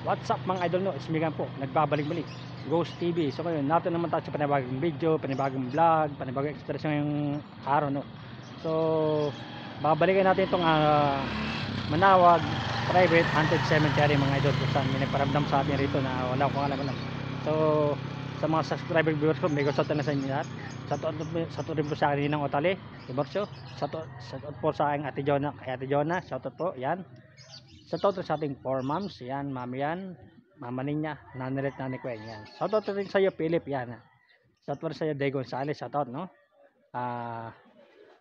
What's up mga idol, no? Ismigan po, nagbabalik-balik Ghost TV. So ngayon, natin naman tayo sa panibagong video, panibagong vlog, panibagong expression yung araw, no? So, babalikan natin itong Manawag Private Haunted Cemetery mga idol, kung saan may nagparamdam sa atin rito na wala akong alam. So, sa mga subscriber viewers ko, may gusto na sa inyo lahat. Shoutout rin po sa akin ng Otale Diborsyo. Shoutout po sa aking Ate Jonah, kay Ate Jonah, shoutout po, yan. Shoutout sa ating 4 moms, yan, mami yan, mama niya, nanilit nani ko yan. Shoutout rin sa iyo Philip, yan. Shoutout sa iyo De Gonzales, shoutout, no?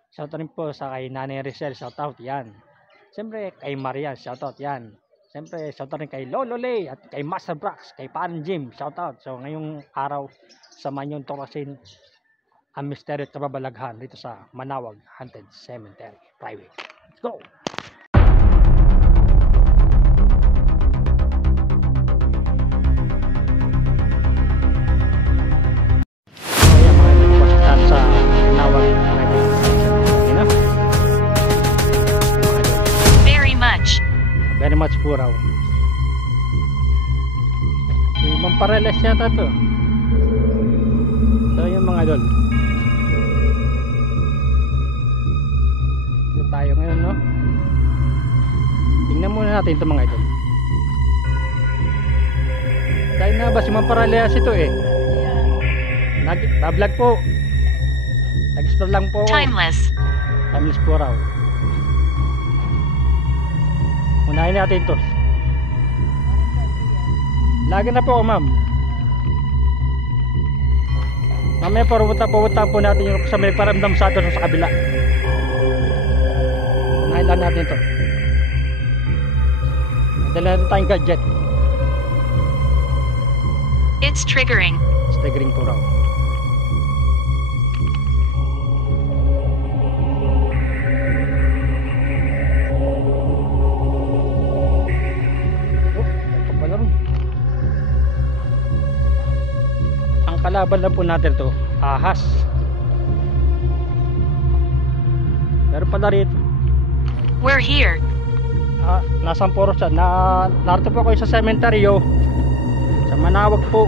Shoutout rin po sa kay Nanay Rizal, shoutout, yan. Siyempre kay Marian, shoutout, yan. Siyempre shoutout rin kay Lolo Lay at kay Master Brax, kay Pan Jim, shoutout. So ngayong araw samahan yung tuklasin ang misteryo at kababalaghan dito sa Manawag Haunted Cemetery Private. Let's go! Very much po raw. Mampareles yata to. So yung mga idol, ito tayo ngayon, no? Tingnan muna natin ito mga idol. Dahil na ba si Mampareles ito eh. Nag-vlog po. Nag-explore lang po. Timeless po raw. Unahin natin ito. Lagi na po, ma'am. Mamaya pumunta po natin yung sa may paramdam sa atin sa kabila. Unahin lang natin ito. Dala na tayong gadget. It's triggering. It's triggering po raw. Kalaban lang po natin to, ahas. Pero pala rito, we're here. Nasaan po siya? Narito po kayo sa sementeryo sa Manawag po.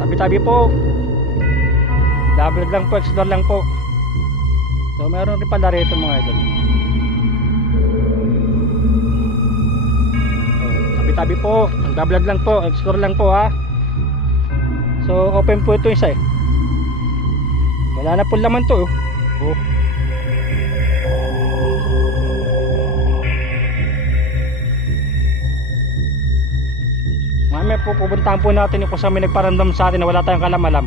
Tabi-tabi po. Dablog lang po, explore lang po. So meron rin pala rito mga idol. Tabi-tabi po, dablog lang po, explore lang po ha. So open po ito isa eh. Wala na po laman to oh. Mamaya po pupuntahan po natin kung saan may nagparamdam sa atin na wala tayong kalam-alam.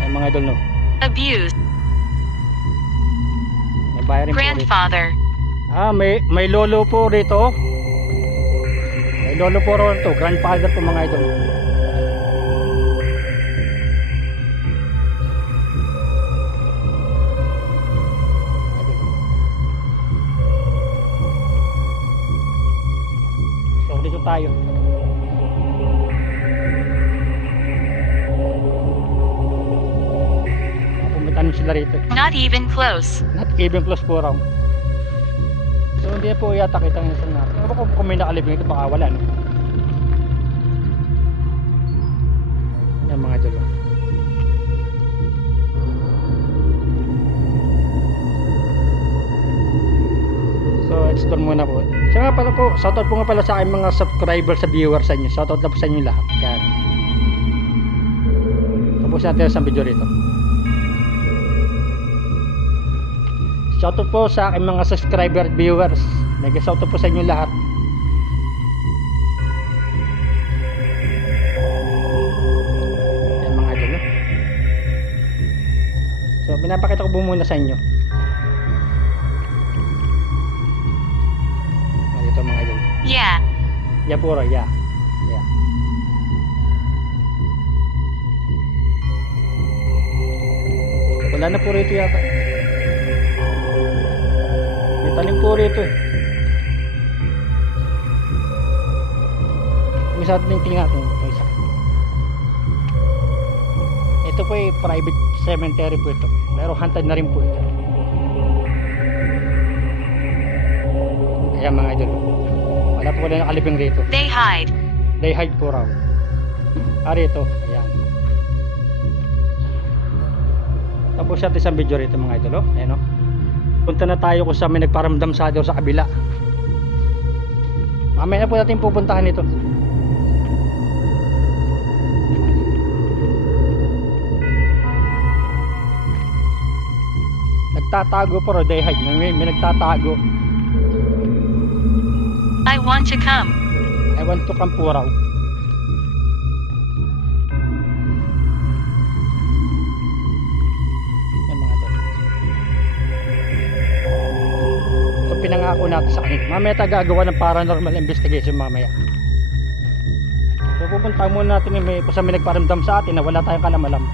Ay mga idol, no? Abuse. May bayarin grandfather po may lolo po rito. May lolo po rito, grandfather po mga idol. Tayo. Pumunta sila rito. Not even close. Not even close po raw. So hindi po yata kita ng isang natin. Ano ba kung may nakalibing ito baka wala, no? Yan mga idol. So explore muna po. So nga pala po, shoutout po nga pala sa aking mga subscribers sa viewers sa inyo. Shoutout lang po sa inyo lahat. Yan. Tapos natin sa video rito. Shoutout po sa aking mga subscriber at viewers. Mega shoutout po sa inyo lahat. Yan mga idol, no? So pinapakita ko po muna sa inyo. Yeah. Yeah puro, yeah. Yeah. Wala na po rito yata. May talim po rito eh. Isa natin tingnan natin. Ito po ay private cemetery po ito. Pero haunted na rin po ito. Ayan mga idol. Wala po wala nakalibing rito. They hide. Dayhide po raw. Rito, ayan. Tapos natin isang video rito mga idol, oh. Ayan, oh. Punta na tayo kung saan may nagparamdam sa atin sa kabila. Mamaya na po natin pupuntahan ito. Nagtatago po raw, dayhide. May nagtatago. I want to come. I want to come po raw. Yan mga idol. Ito pinangako natin sa kanila. Mamaya tayo gagawa ng paranormal investigation mamaya. So pupunta muna natin kung saan may nagparamdam sa atin na wala tayong kalamalam.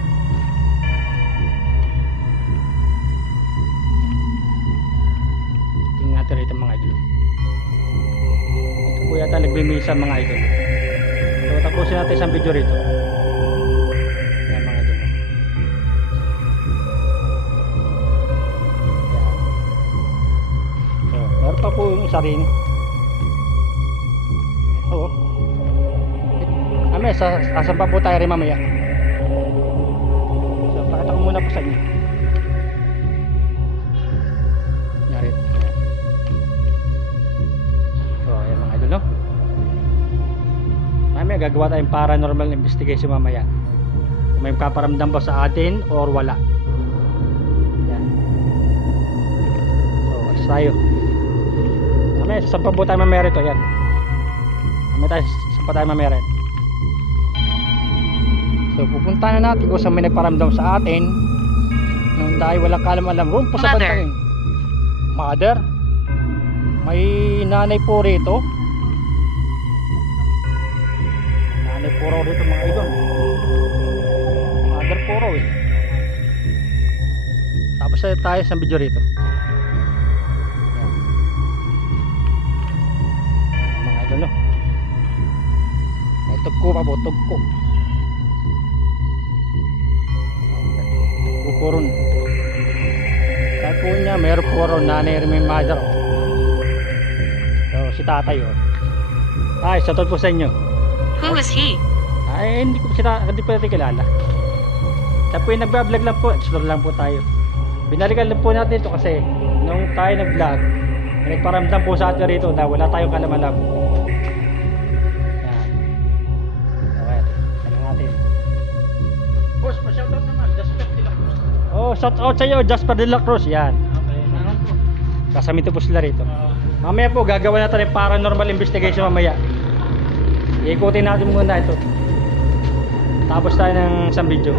Tingnan natin rito mga idol. Ito po yata nagbimisa mga idol. So tapusin natin isang video rito. Yan mga idol. Yan. So meron pa po yung isa rin. Oo. Mamaya, asan pa po tayo rin mamaya. So, pakita ko muna po sa inyo. Nyari. So, ayan mga idol, no? Mamaya, gagawa tayong paranormal investigation mamaya. Kung may kaparamdam ba sa atin or wala. Yan. So, alis tayo. Mamaya, saan pa po tayo mamaya rito? Ayan. Mamaya tayo, saan pa tayo mamaya rito? So pupunta na natin kung saan may nagparamdam sa atin nung dahil walang kalam-alam roon po sa bantang yun. Mother, may nanay po rito. Nanay po raw rito mga idol. Mother po raw eh. Tapos tayo sa video rito. Yan. Mga idol, no? May tugko pa po, tugko. Puron. Sabi po niya, mayroon po ron, nanay rin may mother. So, si tatay, oh. Ay, shoutout po sa inyo. Who is he? Ay, hindi po natin kilala. Sabi po yung nagbablog lang po, explore lang po tayo. Binalikan lang po natin ito kasi nung tayo nag-vlog, nagparamdam po sa atin rito na wala tayong kalamalam. Yan. Okay, tanong natin. Boss, pa-shoutout naman, just oh, shout out sa iyo, Jasper de la Cruz. Yan. Okay, naman po. Kasama ito po sila rito. Mamaya po, gagawa natin yung paranormal investigation mamaya. Iikutin natin muna ito. Tapos tayo ng isang video.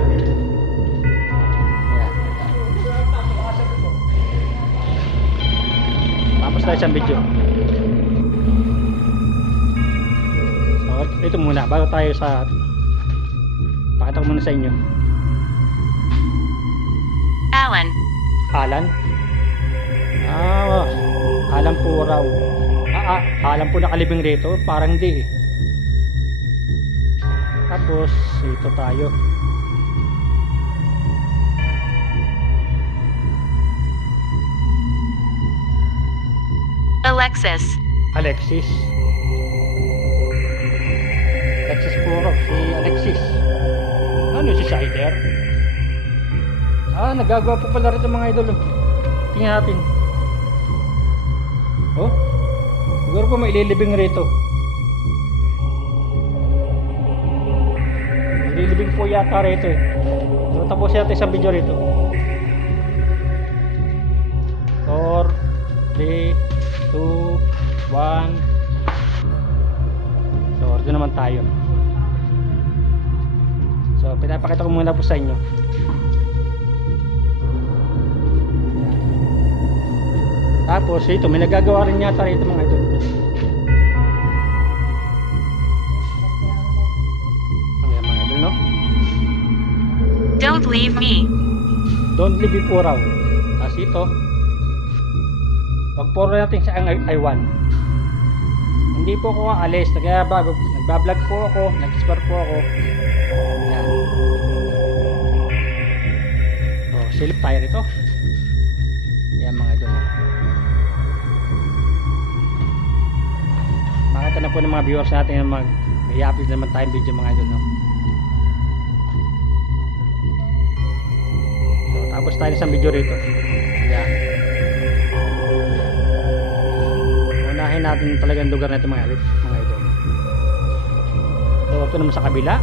Yan. Tapos tayo isang video. So, ito muna, bago tayo sa pakita ko muna sa inyo. Alan. Alan? Alan po raw. Alan po nakalibing rito. Parang di eh. Tapos, ito tayo. Alexis. Alexis. Alexis po raw. Si Alexis. Ano si Sider? Nagagawa po pala rito mga idol. Tingnan natin. Oh, siguro po may ililibing rito. Ililibing po yata rito eh. So tapos natin isang video rito. 4, 3, 2, 1. So ordo naman tayo. So pinapakita ko muna po sa inyo. Tapos ito, may nagagawa rin yata rito mga idol. Ayan mga idol, no? Don't leave me. Don't leave me po raw. Tapos ito, pag-poro natin sa I1. Hindi po ako aalis. Nagbablog po ako, nag-explore po ako. Ayan. So, silip tayo rito. Ayan mga idol, no? Makita na po ng mga viewers natin na may i-upload naman tayong video mga idol, no? So, tapos tayo isang video rito. Yan. Unahin natin talagang lugar na ito mga idol. So ito naman sa kabila.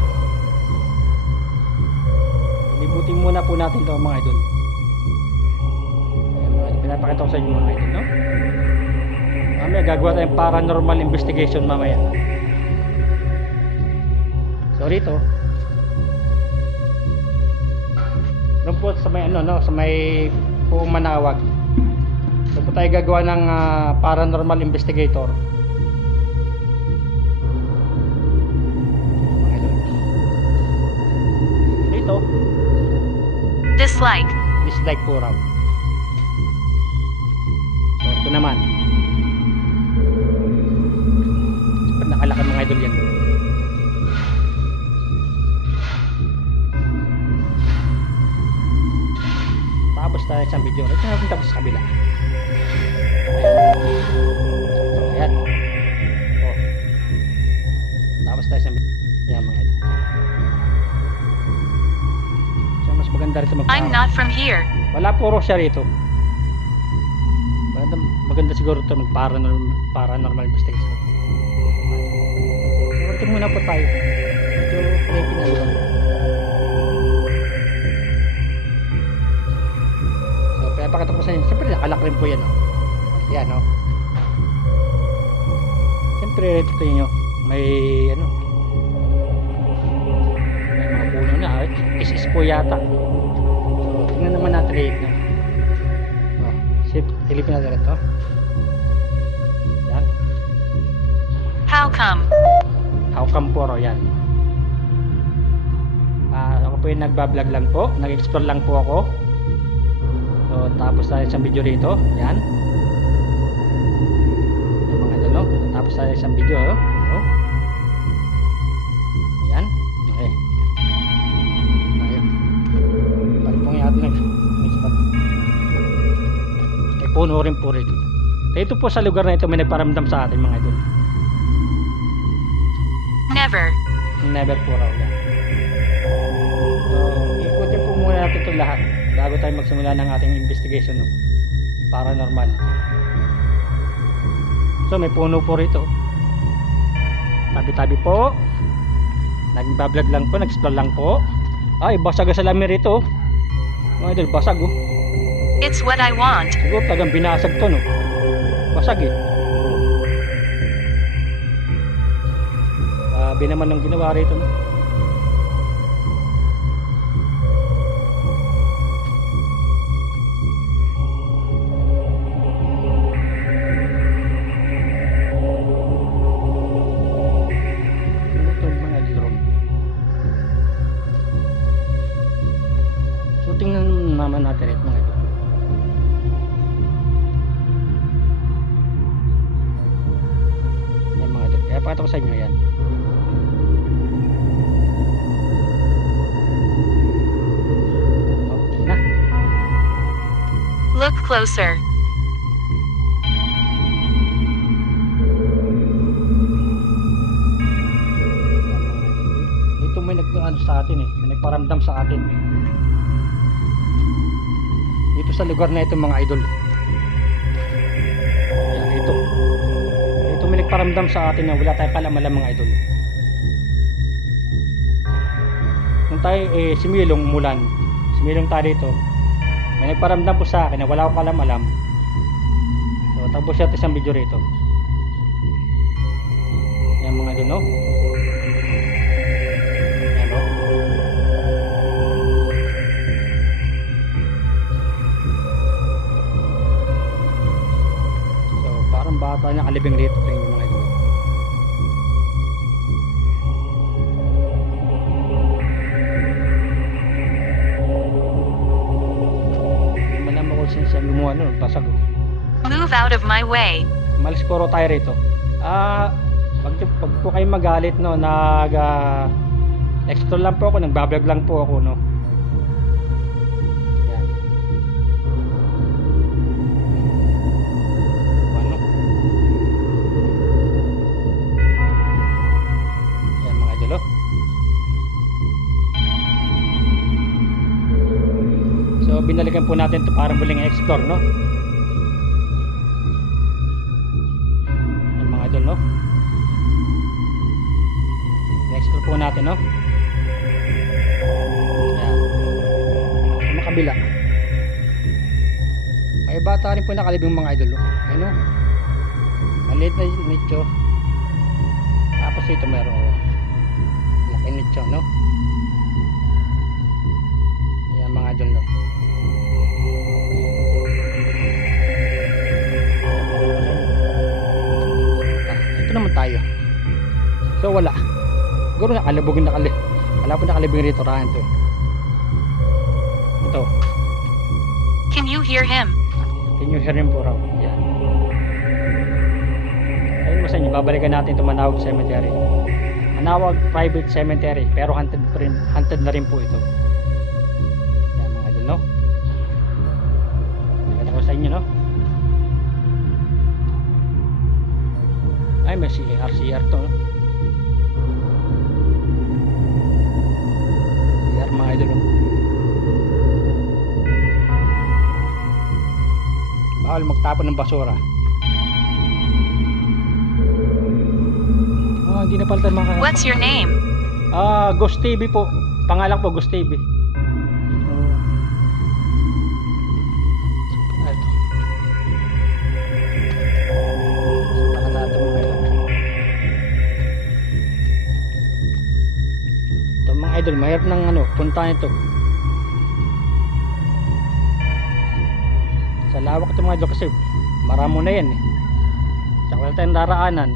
Libutin muna po natin ito mga idol. Yan, mga idol. Pinapakita ko sa inyo mga idol, no? Mamaya gagawa tayong paranormal investigation mamaya. So rito doon po sa may ano, no, sa may Puong Manawag. So po tayo gagawa ng paranormal investigator. Mga idol. Dito, Dislike. dislike po raw. So ito naman. Pag nakalakad mga idol yan. Tapos tayo sa video. Ito natin tapos sa kabila. Ayan. Oh. Tapos tayo sa video. Ayan mga idol. So mas maganda rin sa I'm not from here. wala puro siya rito. Maganda siguro ito paranormal investigation. So ito muna po tayo. Ito pala yung pinagawa. Pinapakita ko sa inyo. Siyempre nakalak rin po yan, oh. Yan, oh. Siyempre ito nyo may ano, may mga puno na, oh. Isis po yata. So tingnan naman natin rito, no? Oh, silipin natin ito. Yan. How come? How come po, yan. Ako po yung nagbablog lang po, nag-explore lang po ako. So, tapos tayo isang video rito. Yan. Yung mga idol, no? Tapos tayo isang video, oh. Oh. Ayan. Okay. Ayun. Palipong yung ating spot. May puno rin po rito. Ito po sa lugar na ito may nagparamdam sa atin mga idol. Never. Never po raw yan. So, ikutin po muna natin ito lahat bago tayo magsimula ng ating investigation, no? Paranormal. So may puno po rito. Tabi-tabi po. Nagbablog lang po, nag-explore lang po. Ay, basag sa lamin rito. Mga idol, basag, oh. It's what I want. Siguro tagang binasag to, no? Basag, eh. Grabe naman ang ginawa rito, no? Tingnan naman natin ito mga ito. Yan mga ito. Kaya pakita ko sa inyo yan. Okay na. Look closer. Dito may nag-ano sa atin eh. May nagparamdam sa atin. Dito sa lugar na ito mga idol. Ayan, dito may nagparamdam sa atin na wala tayong kalam-alam mga idol. Nung tayo similong umulan, similong tayo dito, may nagparamdam po sa akin na wala akong kalam-alam. So tapos siya isang video rito. Ayan mga idol, no? Ayan, no? Bata niya kalibing rito ito yung mga idol. Hindi man naman kung siya gumawa nun, basag. Move out of my way. Malis puro tayo rito. Pag po kayo magalit, no, explore lang po ako, nagbablog lang po ako, no. binalikan po natin ito para muling explore, no? Yung mga idol, no? I-explore po natin, no? Ayan. Sa makabila. May bata rin po nakalibing mga idol, no? Ayun, no? Maliit na nicho. Tapos ito meron, oh, laki nicho, no? Ayan mga idol, no? Ito naman tayo. So wala. Siguro nakalibugin wala po nakalibing rito rahan to. Ito. Can you hear him? Can you hear him po raw? Yan. Ayun mo sa inyo, babalikan natin itong Manawag Cemetery. Manawag Private Cemetery, pero haunted na rin po ito. Yan mga idol, no? Nakita ko sa inyo, no? Ay, may CR to, no? CR mga idol, no? Bawal magtapon ng basura. Hindi na palitan mga. What's your name? Ghost TV po. Pangalan po Ghost TV. Ito. Ito mga idol, mahirap ng puntahan ito. Sa lawak ito mga idol kasi maramo na yan eh. Tsaka wala tayong daraanan.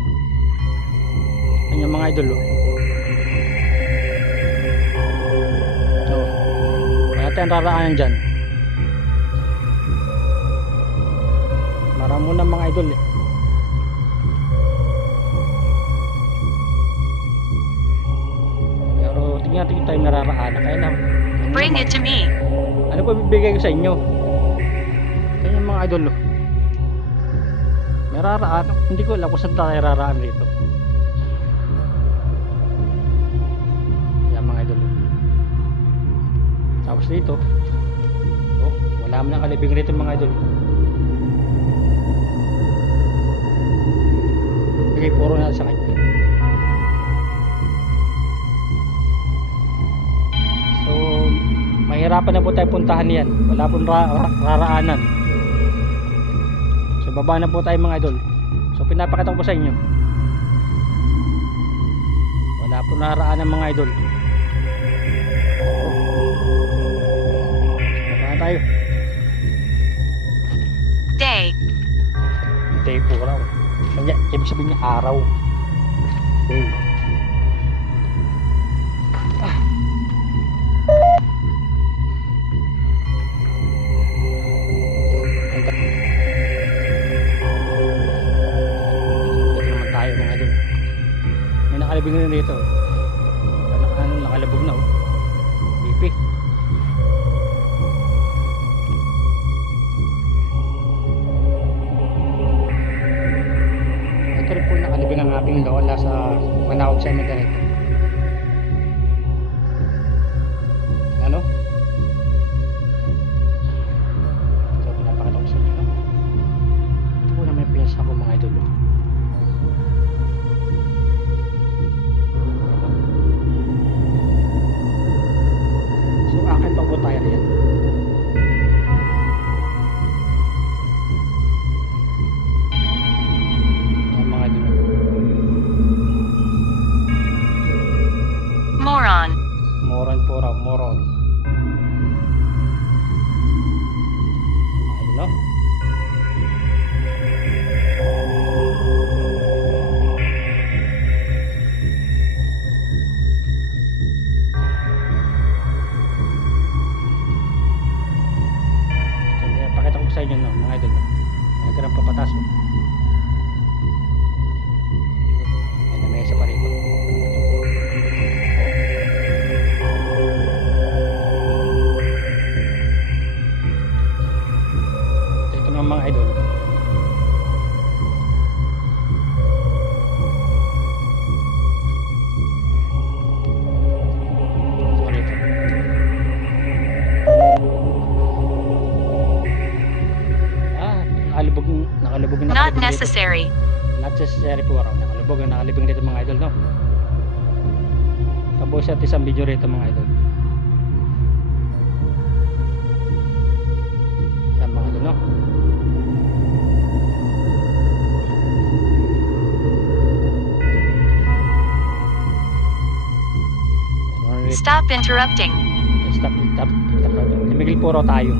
Yan yung mga idol, oh. So, wala tayong raraanan dyan. Maramo na mga idol eh. Pero tingnan natin yung time nararaanan. Kaya na Bring it to me. ano po bibigay ko sa inyo? Yan yung mga idol, oh. May raraanan. Hindi ko alam kung saan tayo raraan rito. Tapos dito, oh, wala mo nang kalibing rito mga idol. Bigay puro na sa kanya. So, mahirapan na po tayo puntahan yan. Wala pong raraanan. So, baba na po tayo mga idol. So, pinapakita ko po sa inyo. Wala pong raraanan mga idol. Tayo. Day. Day po raw. Kanya, ibig sabihin niya araw. Day. Ito naman tayo mga idol. May nakalibing na dito. Nakalabog na, oh. Pipi. Nakalibing ang ating lola sa Manawag Cemetery. Ano? So, pinapakita ko sa inyo, no? Ito po naman yung pinasa ko mga idol. So, akin pa po tayo riyan. dito. necessary. Not necessary po raw. Nakalubog ang nakalibing dito mga idol, no? Tapos at isang video rito mga idol. Yan mga idol, no? Stop interrupting. Stop. Tumigil po raw tayo.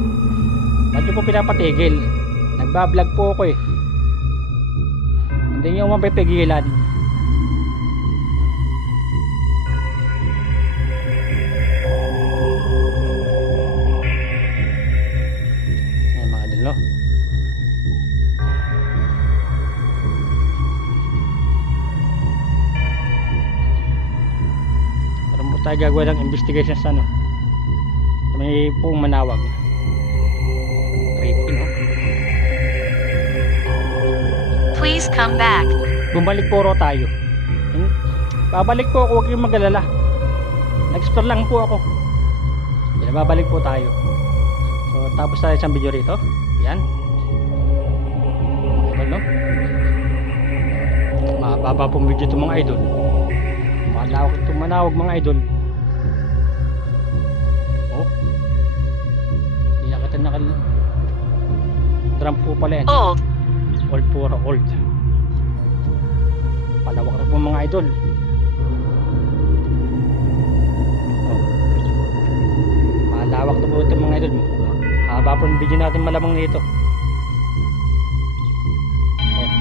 Ba't nyo po pinapatigil? Nagbablog po ako eh. Hindi nyo mapipigilan. Ayan mga idol, no? Parang po tayo gagawa ng investigation sa ano. May pong manawag. Creepy, no? Please come back. Bumalik po raw tayo. Babalik po ako, huwag kayong mag-alala. Nag-explore lang po ako. Yan, babalik po tayo. So, tapos tayo isang video rito. Yan. Idol, no? Mababa pong video itong mga idol. Malawak itong manawag mga idol. Oh. Hindi na kita nakal... Drum po pala yan. Old. Old puro old. Palawak na po mga idol. Oh. Malawak na po ito mga idol. Haba po ng video natin malamang nito. Ayan.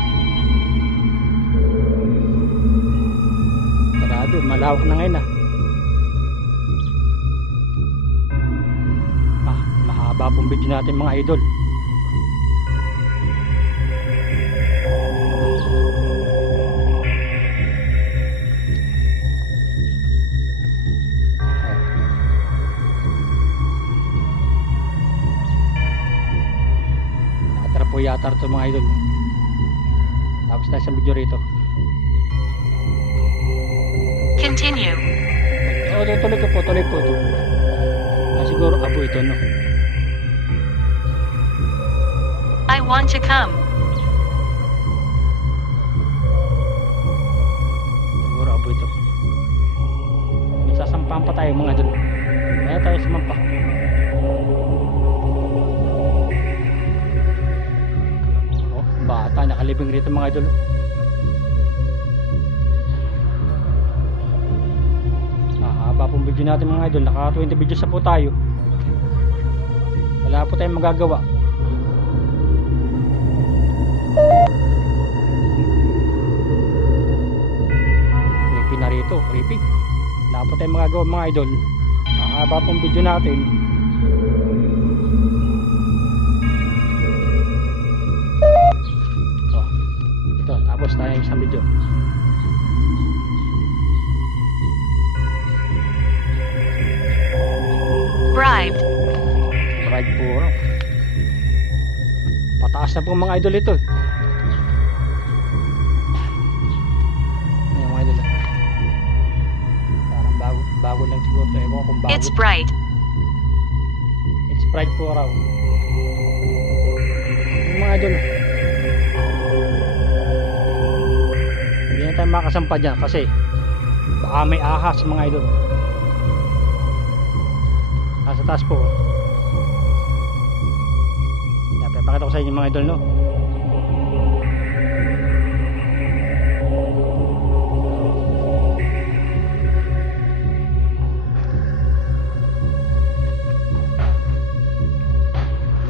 Sarado, malawak na ngayon ah. Mahaba pong video natin mga idol. Po yata ito mga idol. Tapos tayo sa video rito. Continue. Tuloy po ito. Siguro abo ito, no? I want to come. Siguro abo ito. May sasampahan pa tayo mga idol. Kaya tayo sumampa. Bata, nakalibing rito mga idol. Mahaba pong video natin mga idol. Naka 20 videos na po tayo. Wala po tayong magagawa. Creepy na rito, creepy. Wala po tayong magagawa mga idol. Mahaba pong video natin. Tapos tayo isang video. Bribed. Bribe puro. Pataas na po mga idol ito. Ayan mga idol. Parang bago lang siguro ito. Ewan kung bago. It's bright. It's bright po raw. Yung mga idol. Hindi na tayo makasampa dyan kasi baka may ahas mga idol. Nasa taas po. Yan, papakita ko sa inyo mga idol, no?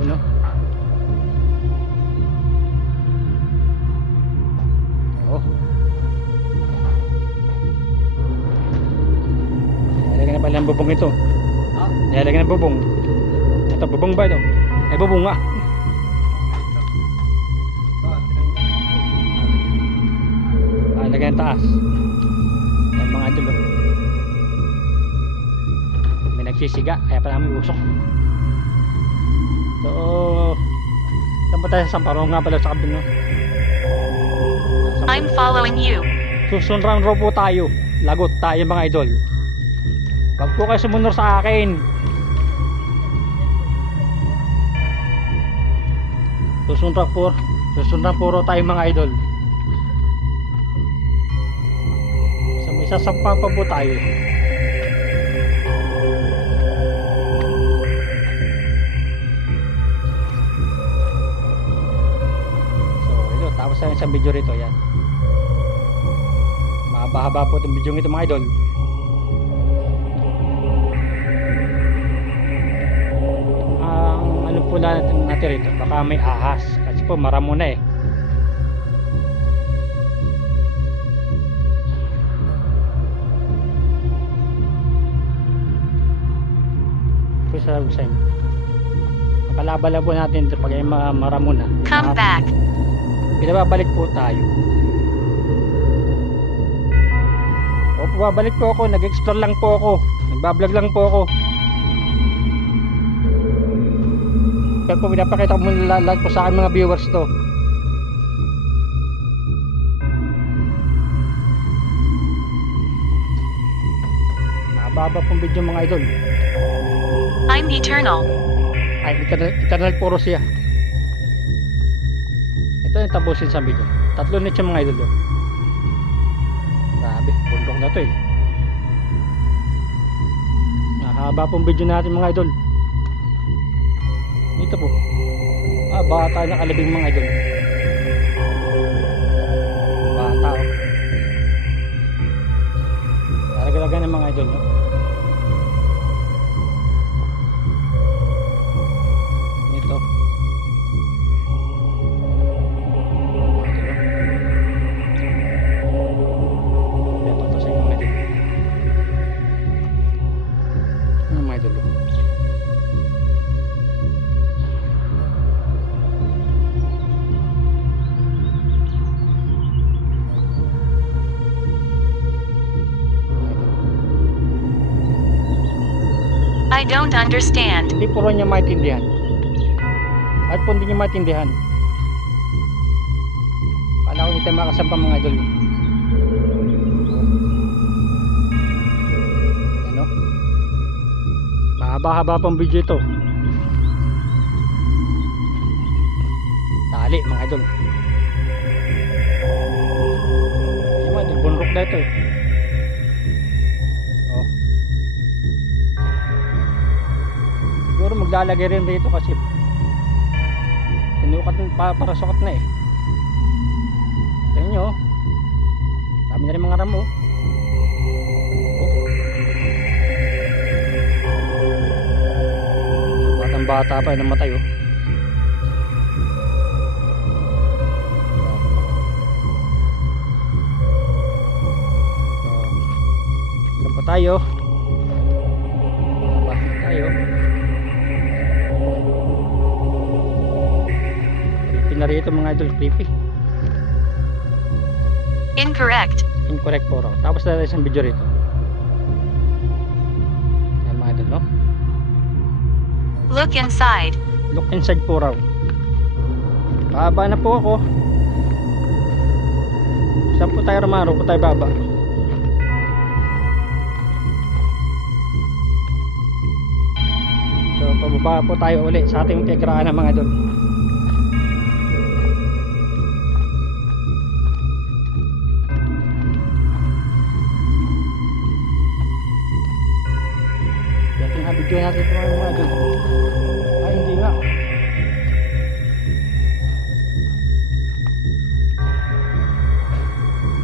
Ano? Oh. Nalagyan na pala ang bubong ito. Nalagyan ng bubong. Ito, bubong ba ito? Ay, bubong nga. Lagyan ng taas. Yan mga idol. May nagsisiga, kaya pala may usok. So, saan pa tayo sa Samparo nga pala sa kabin, no? I'm following you. Susunran raw po tayo. Lagot tayo mga idol. Wag po kayo sumunod sa akin. Susunran po. Susundan puro tayo mga idol. So may sasampan pa po tayo. So ito, tapos na isang video rito. Yan, mahaba-haba po itong video ito mga idol. Ang ano po natin rito, baka may ahas kasi po maramo na eh. Po sa usain, makalabala po natin ito pag maramo na. Come back. Pinababalik po tayo. O, babalik po ako, nag-explore lang po ako, nagbablog lang po ako. Kaya po pinapakita ko muna lahat po sa akin mga viewers to. Mababa pong video mga idol. I'm eternal. Ay, eternal puro siya. Ito yung tapusin sa video. 3 minutes yung mga idol yun. Grabe, bundok na to eh. Mahaba pong video natin mga idol. Ito po. Baka tayo nakalabing mga idol. Bata oh. Talaga ng mga idol no? Ito. Ito to sa mga idol. Ano mga idol oh? I don't understand. Hindi puro niya maintindihan. At po hindi niya maintindihan. Kala ko hindi tayo makasampa mga idol. Ano? Mahaba-haba pang video ito. Tali mga idol. Yung mga idol, bunrok na ito eh. Siguro maglalagay rin dito kasi sinukat para sukat na eh. Tingnan nyo oh. Dami na rin mga ramo oh. Batang bata pa yung namatay oh. Ilan pa tayo? Narito mga idol, creepy. Incorrect. Incorrect po raw. Tapos na isang video rito. Yan mga idol no? Look inside. Look inside po raw. Baba na po ako. Saan po tayo ramaro? Po tayo baba. So pababa po tayo ulit sa ating tigraan ng mga idol. Video natin ito mga idol. Ay hindi nga.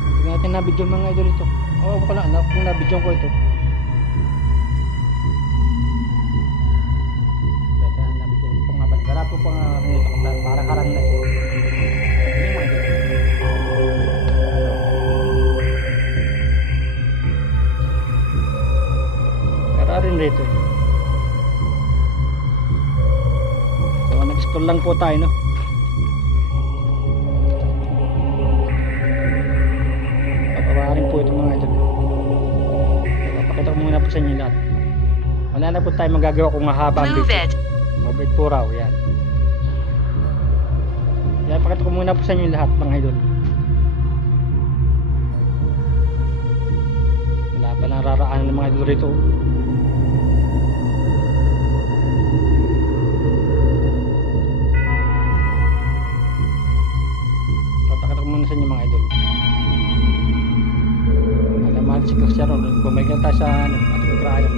Hindi natin na video mga idol ito. Oo pala, kung na video ko ito. Beta na video ito nga pala. Gara po pa nga nito parang harang na eh. Hindi mga idol. Gara rin rito eh. Nag-explore lang po tayo no. Papabarin po ito mga idol. Papakita ko muna po sa inyo lahat. Wala na po tayo magagawa kung mahaba ang Move video. it. Move it po raw yan. Yan, pakita ko muna po sa inyo lahat mga idol. Wala pa lang raraanan ng mga idol rito. Sige, sir, bumalik na tayo sa ating pagkakaalam.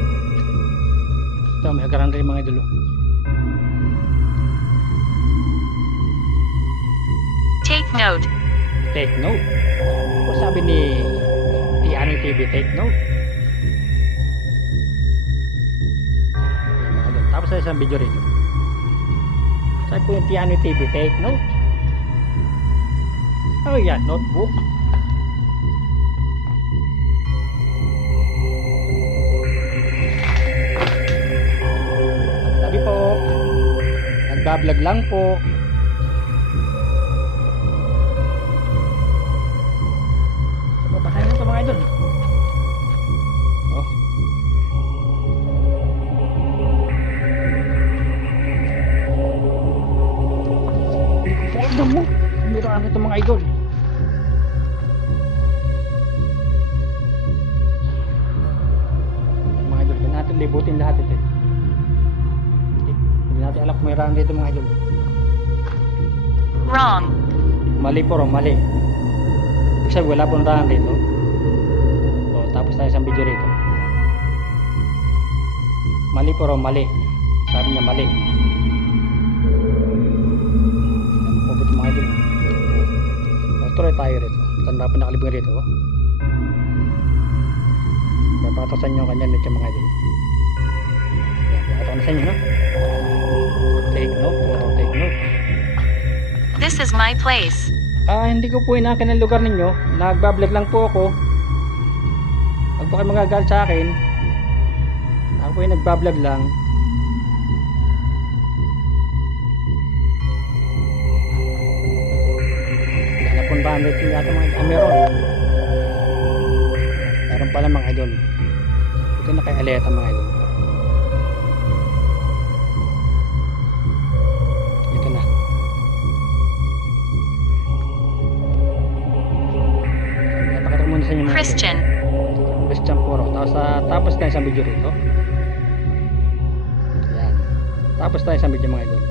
Ito, may hagaran rin mga idol. Take note. Take note. O sabi ni Tiano TV, take note. Ayan, mga idol. Tapos sa isang video rito. Sabi po yung Tiano TV, take note. Oh yan, notebook. Sabi po, nagbablog lang po. Batayin na ito mga idol. Oh. Tignan mo. Miraan ito mga idol. Mga idol, hindi natin libutin lahat ito. Hindi natin alam kung miraan dito mga idol. Wrong. Mali po, mali. Ibig sabihin, wala pong daan rito. So, tapos tayo isang video rito. Mali po, mali. Sabi niya mali. Mabuti mga idol. Tuloy tayo rito. Tanda pa nakalibing rito. Napatasan nyo kanya nito mga idol. Yan, pinakataw na sa inyo, no? Take note, take note. This is my place. Hindi ko po inakin ang lugar ninyo. Nagbablog lang po ako. Huwag po kayo magagalit sa akin. Ako po yung nagbablog lang. Wala pong bandit yung yata mga idol. Meron pala mga idol. Ito na kay Aleta mga idol. Ito na. Christian. Christian puro. Tapos tayo isang video rito. Yan. Tapos tayo isang video mga idol.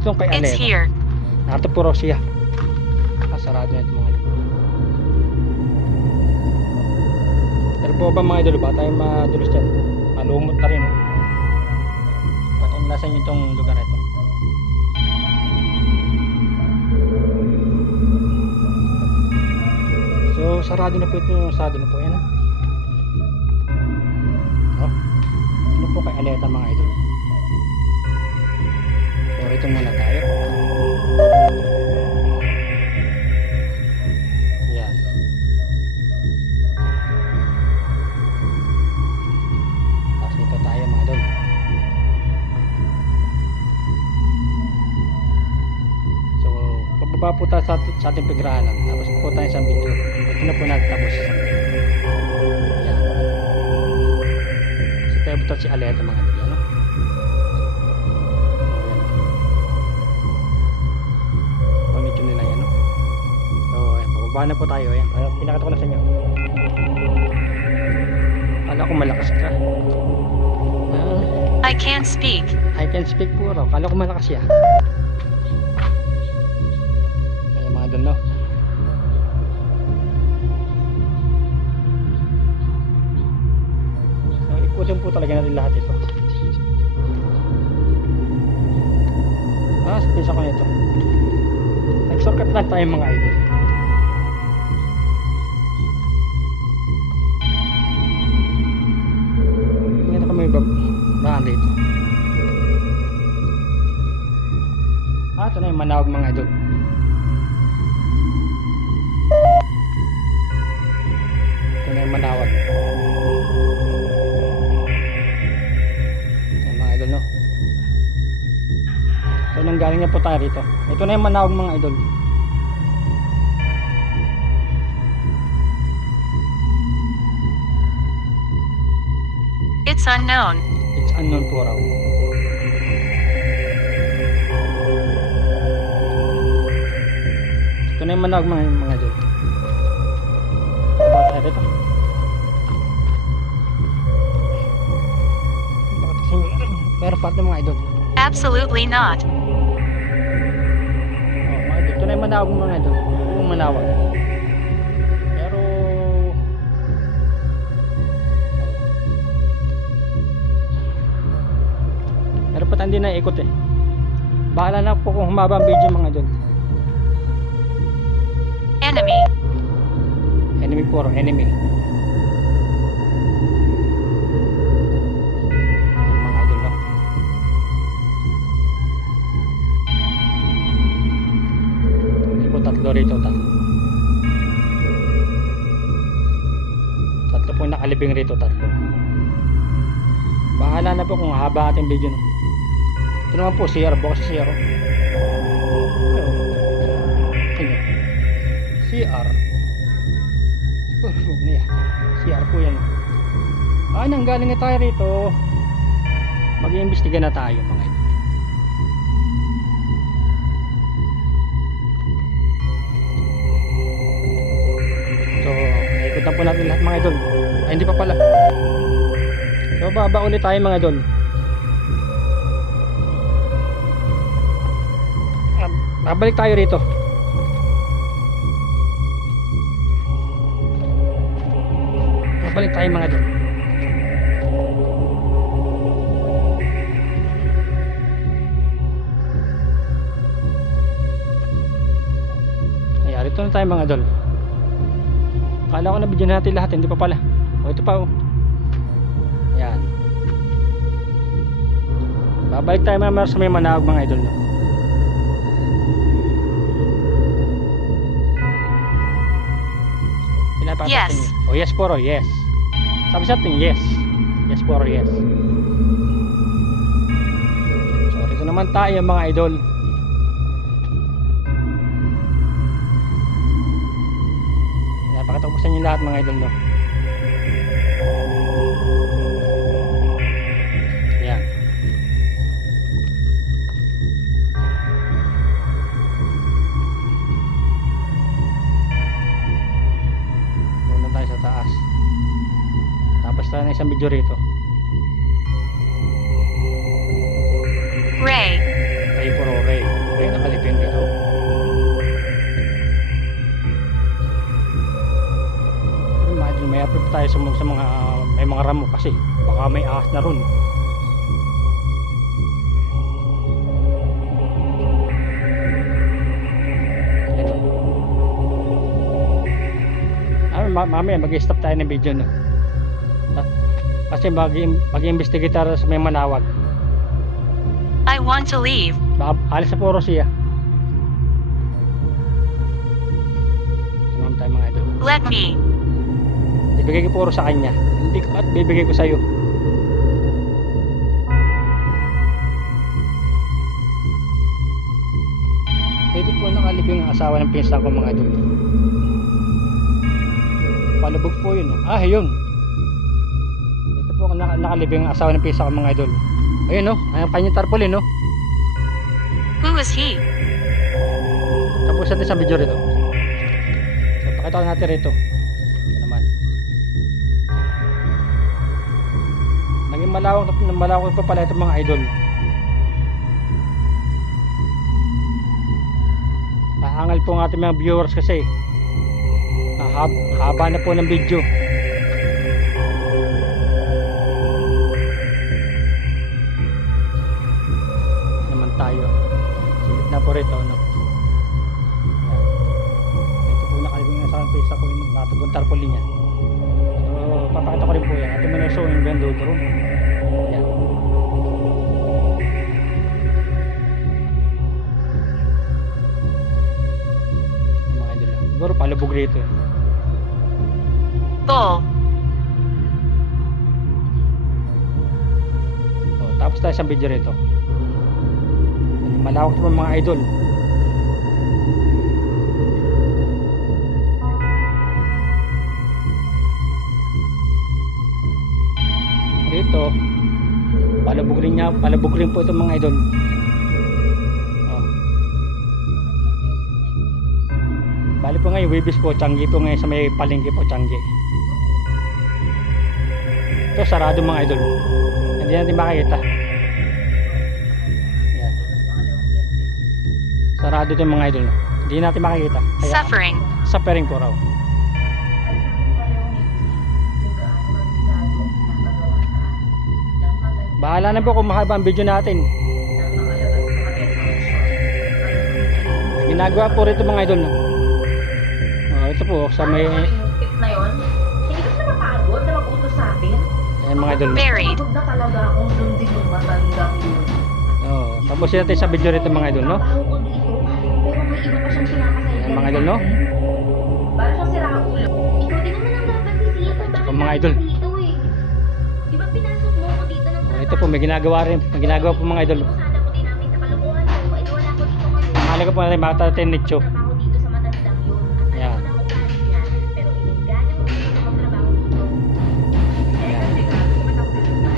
Itong kay Aleta. It's here. Ito puro siya. Sarado na ito mga idol. Pero po ba mga idol ba tayo madulos dyan? Malumot na rin. Patunlasan nyo itong lugar na ito. So, sarado na po ito. Sarado na po yan. Oh. Ito po kay Aleta mga idol. So, ito muna tayo. Yan. Tapos ito tayo mga idol. So, pababa po tayo sa ating pigrahanan. Tapos po tayo sa video. Ito na po nagtapos sa video. Ayan. Kasi tayo butot si Aleta mga idol. Ano? Ayan. Konit yun nila yan. No? So, ayan. Pababa na po tayo. Ayan. Pinakita ko na sa inyo. Kala ko malakas ka. I can't speak. I can speak po raw. Kala ko malakas siya. Ayan mga idol, no? So, ikutin po talaga natin lahat ito. Sa pisa ko nito. Nag-shortcut lang tayo mga idol. Ngayon na kami babaan dito. Ito na yung Manawag mga idol. Ito na yung Manawag. Ayan mga idol, no? So nanggaling na po tayo rito. Ito na yung Manawag mga idol. It's unknown. It's unknown po raw. Ito na yung Manawag mga idol. Baba tayo rito. Meron pa ito mga idol. Absolutely not. Oh, mga idol. Ito na yung manawag mga idol. Buong manawag. Pero pati hindi na ikot eh. Bahala na po kung humaba ang video mga idol. Enemy. Enemy puro, enemy. Yung mga idol no. Hindi po tatlo rito, tatlo. Tatlo po nakalibing rito, tatlo. Bahala na po kung haba ating video no. Ito naman po, CR, bukas sa CR. CR. CR po yan. Nanggaling na tayo rito. Mag-iimbestiga na tayo mga idol. So, naikutan po natin lahat mga idol. Ay, hindi pa pala. So, baba ulit tayo mga idol. Babalik tayo rito. Babalik tayo mga idol. Ayan, rito na tayo mga idol. Akala ko na video natin lahat, hindi pa pala. O ito pa oh. Ayan. Babalik tayo mamaya sa may manawag mga idol no? Yes. Oh yes poro, yes. Sabi sa atin, yes. Yes poro, yes. So rito naman tayo mga idol. Napakita ko sa inyo lahat mga idol no. Yan. Muna tayo sa taas. Tapos tayo na isang video rito. Ray. Ray puro, Ray. Ray nakalipin dito. Imagine may upload tayo sa mga may mga ramo kasi baka may ahas na ron. Ito. Mamaya mag-stop tayo ng video no. Kasi mag-investigate tayo sa may manawag. I want to leave. Alis sa puro siya. Ito naman tayo mga idol. Let me. Bibigay ko puro sa kanya. Hindi ko at bibigay ko sa iyo. Ito po nakalibing ang asawa ng pinsan ko mga idol. Palubog po yun. Yun. Ito po nakalibing ang asawa ng pinsan ko mga idol. Ayun no, ang kanyang tarpaulin no. Who is he? Tapos natin sa video rito. So pakita ko natin rito. Ito naman. Naging malawak pa pala itong mga idol. Naangal po ang ating mga viewers kasi haba na po ng video. Naman tayo. Silip na po rito no? Ito po nakalibing na sa akin pesa ko yung natubong tarpaulin niya. So papakita ko rin po yan. Ito mo na show yung ganda doon. Yan. Yung mga idol lang. Siguro palubog rito. Bull. So, tapos tayo sa video rito. Malawak ito mga idol. Dito palubog rin po ito mga idol. Bali po ngayon Webis po, Changi po ngayon sa may palengke po, Changi. Ito sarado mga idol. Hindi natin makikita. Yan. Sarado ito mga idol. Hindi natin makikita. Kaya, Suffering. suffering po raw. Bahala na po kung mahaba ang video natin. Ginagawa po rito mga idol. Ito po sa may Tip na yun. Hindi ka na mapagod na mag-utos sa atin. mga idol. Buried. Pagod na talaga akong doon din yung matandang yun. Tapos natin sa video rito mga idol, no? Trabaho ko dito, pero may iba pa siyang pinapasaya. Ayan, mga idol, no? Para siyang siraulo. Ikaw din naman ang dapat sisito. Ito, mga idol. Dito eh. Di ba pinasok mo ko dito ng Ito po may ginagawa rin. May ginagawa po mga idol. Sana ko din namin sa kalukuhan mo. Eh, wala ko dito ngayon. Mahalaga po natin makita natin nicho. Trabaho dito sa matandang yun. At Ayan. alam mo na ugali niya. Pero ininggan mo dito magtrabaho dito. Eh, kasi nga, gusto mo ng pilihan.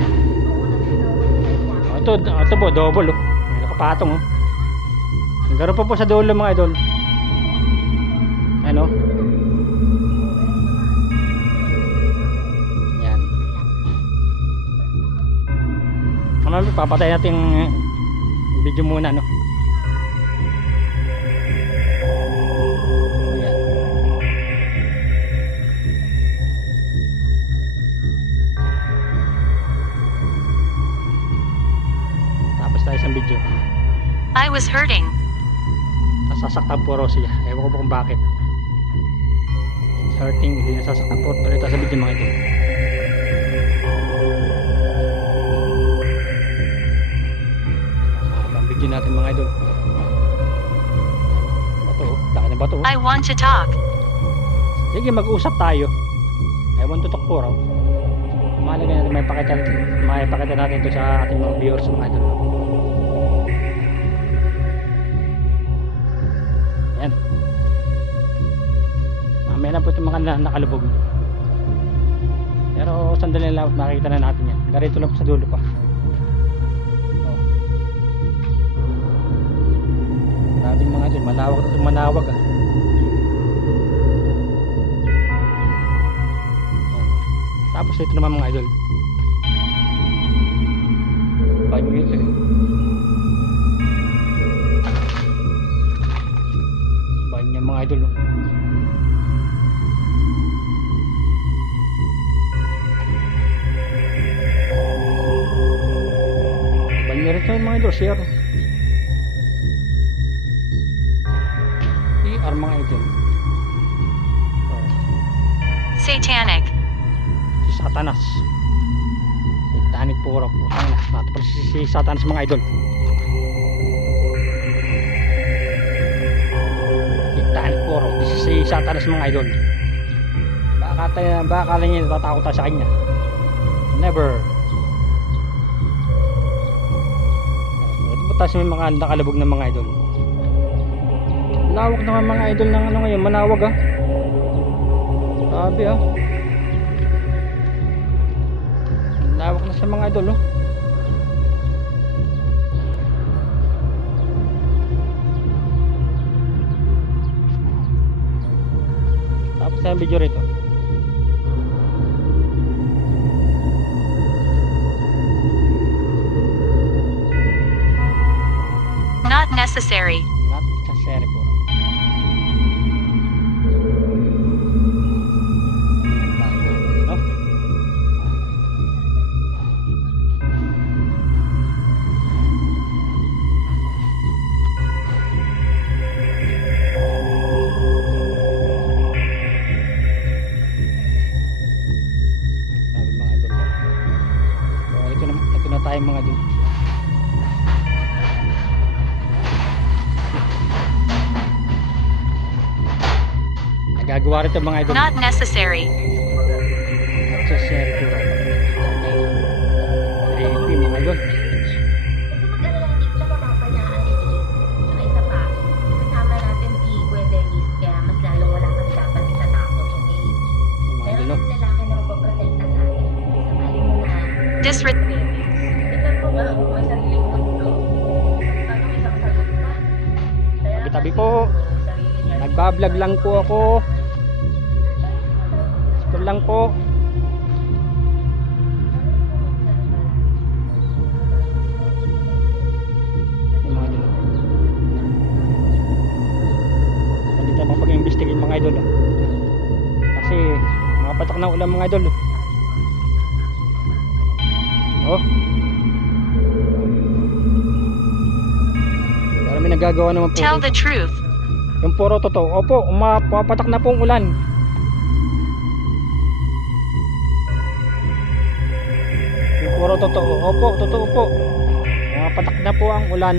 Maunang sinawag sa Ito po, double oh. May nakapatong oh. Garo pa po sa dulo mga idol. Ano? Yan. Ano, papatay natin yung video muna, no? Ayan. Tapos tayo sa video. I was hurting. Nasasaktan po raw siya. Ewan ko po kung bakit. It's hurting. Hindi nasasaktan po. Pero ito sa video mga idol. Ang video natin mga idol. Bato. Laki ng bato. I want to talk. Sige, mag-usap tayo. I want to talk po raw. Mahalaga natin may pakita natin ito sa ating mga viewers mga idol. Yan. Mamaya na po itong mga nakalubog. Pero sandali lang makikita na natin yan. Garito lang po sa dulo pa. Oh. Maraming mga idol. Malawag na itong manawag ah. Yan. Tapos ito naman mga idol. Banyo ito eh. Banyo mga idol oh. Banyo rin ito mga idol. CR mga idol. Oh. Satanic. Si Satanas. Satanic po raw. Putang na. Natapos si Satanas mga idol. Satanic po raw. Si Satanas mga idol. Baka akala niya natatakot tayo sa kanya. Never. Ito po tayo sa mga nakalabog ng mga idol. Lawak na mga idol ng ano ngayon. Manawag ah. Sabi ah. Lawak na sa mga idol oh. Tapos na yung video rito. Not necessary. Not necessary po. No? Sabi mga idol. So, ito na tayo mga idol. Nagagawa rin ito mga idol. Not necessary. Necessary po. Creepy mga idol. Huwag ka mag-alala, hindi kita papapayaan ito. Saka isa pa, kasama natin si Kuya Dennis, kaya mas lalo wala kang dapat itatakot, okay? Yung mga Meron idol. ng lalaki na magpaprotekta sa atin. Sakali mo na Disre- ito po nga, kung may sariling mundo. Anong isang sagot pa? Tabi-tabi po. Sarili niya. Nagbablog lang po ako. Ito lang po. Yung mga idol. mga idol. Kasi mga patak ng ulan mga idol. Oh. Pero may nagagawa naman po. Tell the truth. Yung puro totoo. Opo, pumapatak na pong ulan. Yung puro totoo. Opo, totoo po. Pumapatak na po ang ulan.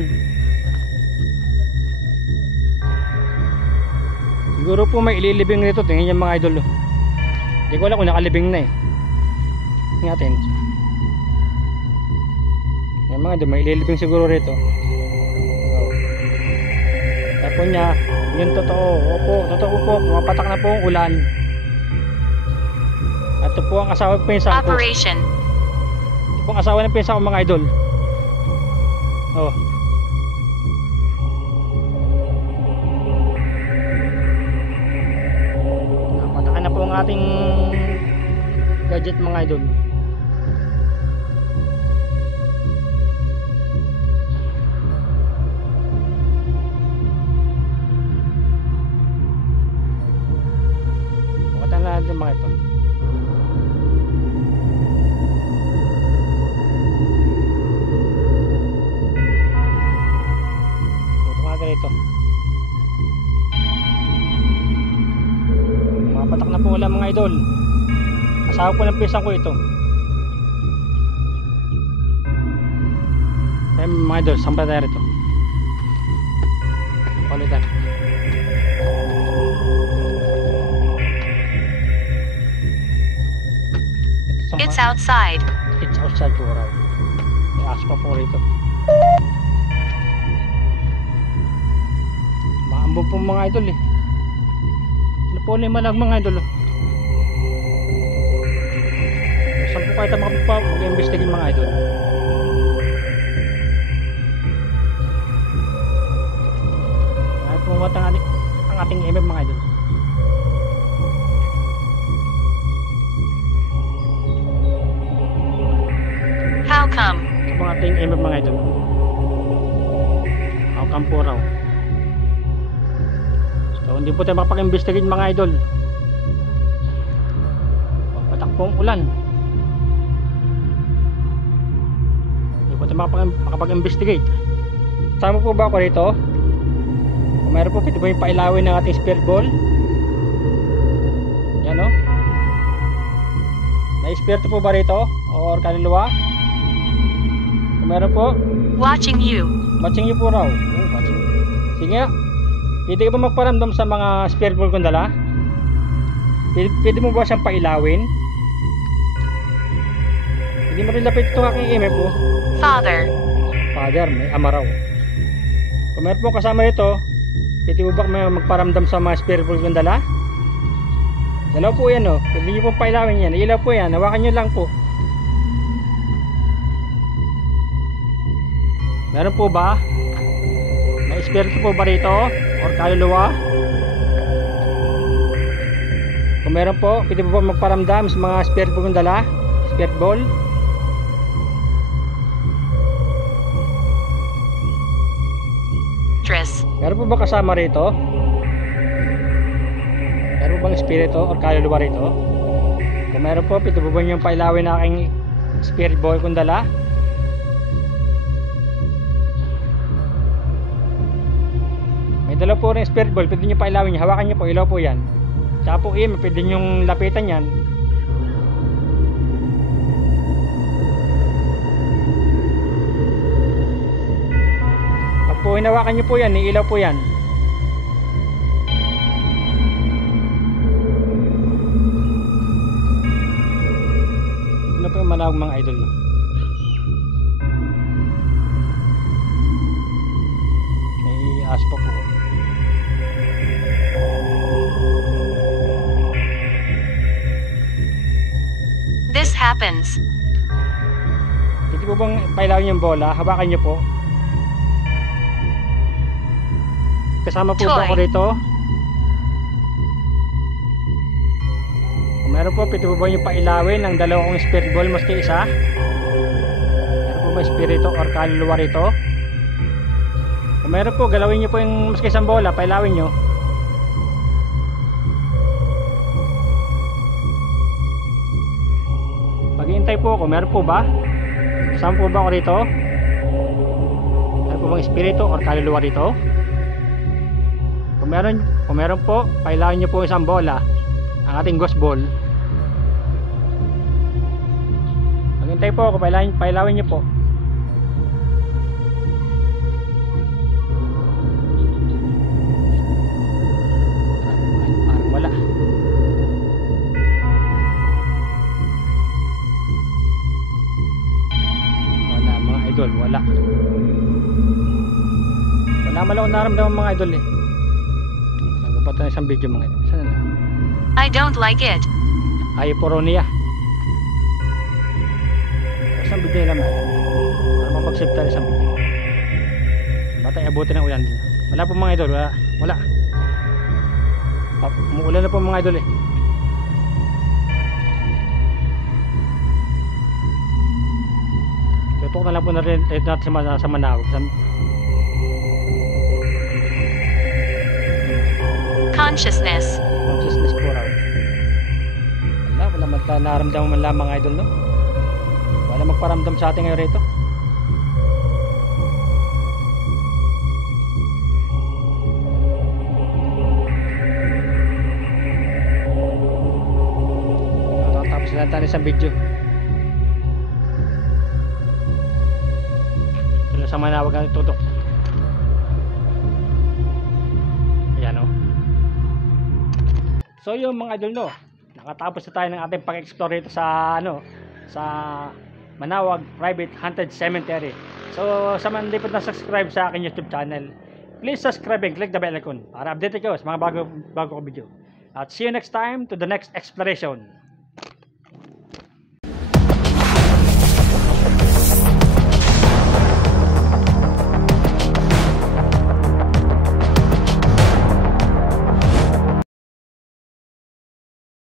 Siguro po may ililibing rito. Tingnan yung mga idol. Hindi ko alam kung nakalibing na eh. Tingnan natin. Yung mga idol, may ililibing siguro rito. Tapos niya, yun totoo. Opo, totoo po. Pumapatak na po ang ulan. At ito po ang asawa ng pinsan ko. Operation. Ito po ang asawa ng pinsan ko mga idol. Oh. Napatakan na po ang ating gadget mga idol. Bukatan na natin mga ito. Buto natin ito. Mapatak na po wala mga idol. Asawa po ng pisang ko ito. Kaya mga idol, sampa tayo rito. Palitan. It's outside. It's outside po raw. May aso pa po rito. Maambog po mga idol eh. Ano po ulit malag mga idol. Saan po kayo tayo mag-investigate mga idol? Ay po ang ating MF mga idol. How come? Ito po ang ating MF mga idol. How come po raw? So hindi po tayo makapag-investigate mga idol. Patak po ang ulan. Hindi po tayo makapag-investigate. Sama po ba ako rito? Kung meron po, pwede ba yung pailawin ng ating spirit ball? Yan o. May espiritu po ba rito? Or kaluluwa? Kung meron po, Watching you. matching niyo po raw. Oh, matching. Sige nga. Pwede ka ba magparamdam sa mga spirit ball kong dala? Pwede mo ba siyang pailawin? Hindi mo rin lapit ito aking email po. Father. Father, may ama raw. Kung meron po kasama rito, pwede mo ba magparamdam sa mga spirit ball kong dala? Dalaw po yan o. Pwede nyo po pailawin yan. Ilaw po yan. Hawakan nyo lang po. Meron po ba? May espiritu po ba rito? Or kaluluwa? Kung meron po, pwede po ba magparamdam sa mga spirit po kong dala? Spirit ball? Tris. Meron po ba kasama rito? Meron po bang espiritu or kaluluwa rito? Kung meron po, pwede po ba niyong pailawin na aking spirit ball kong dala? May dala po rin spirit ball, pwede niyo pailawin niya. Hawakan niyo po, ilaw po yan. Tsaka po pwede niyong lapitan yan. Pag po hinawakan niyo po yan, ilaw po yan. Ito na po yung manawag mga idol. May aas pa po. This happens. Pwede po bang pailawin yung bola? Hawakan niyo po. Kasama po ba Toy. ako rito? Kung meron po, pwede po ba yung pailawin ng dalawang spirit ball maski isa? Meron po ba espiritu or kaluluwa rito? Kung meron po, galawin niyo po yung maski isang bola, pailawin niyo. Naghihintay po ako. Meron po ba? Kasama po ba ako rito? Meron po bang espiritu or kaluluwa rito? Kung meron po, pailawin nyo po isang bola, ang ating ghost ball. Maghintay po ako, pailawin nyo po. Parang wala. Wala mga idol, wala. Wala man akong naramdaman mga idol eh. Nagpapat na isang video mga idol. Saan na? I don't like it. Hyporonia. Isang video lang mga idol. Para mapag-save tayo isang video. Batay abutin ng ulan din. Wala po mga idol, wala. Umuulan na po mga idol eh. Tutok na lang po natin sa Manawag. Consciousness. Consciousness po raw. Wala naramdaman man lang mga idol, no? Wala magparamdam sa atin ngayon rito. Tapos lang tayo isang video. Ito lang sa Manawag ang tutok. Ayan o. So yung mga idol, no, nakatapos na tayo ng ating pag-explore dito sa sa Manawag Private Haunted Cemetery. So sa mga hindi pa na-subscribe sa aking YouTube channel, please subscribe and click the bell icon para update kayo sa mga bago ko video. At see you next time to the next exploration.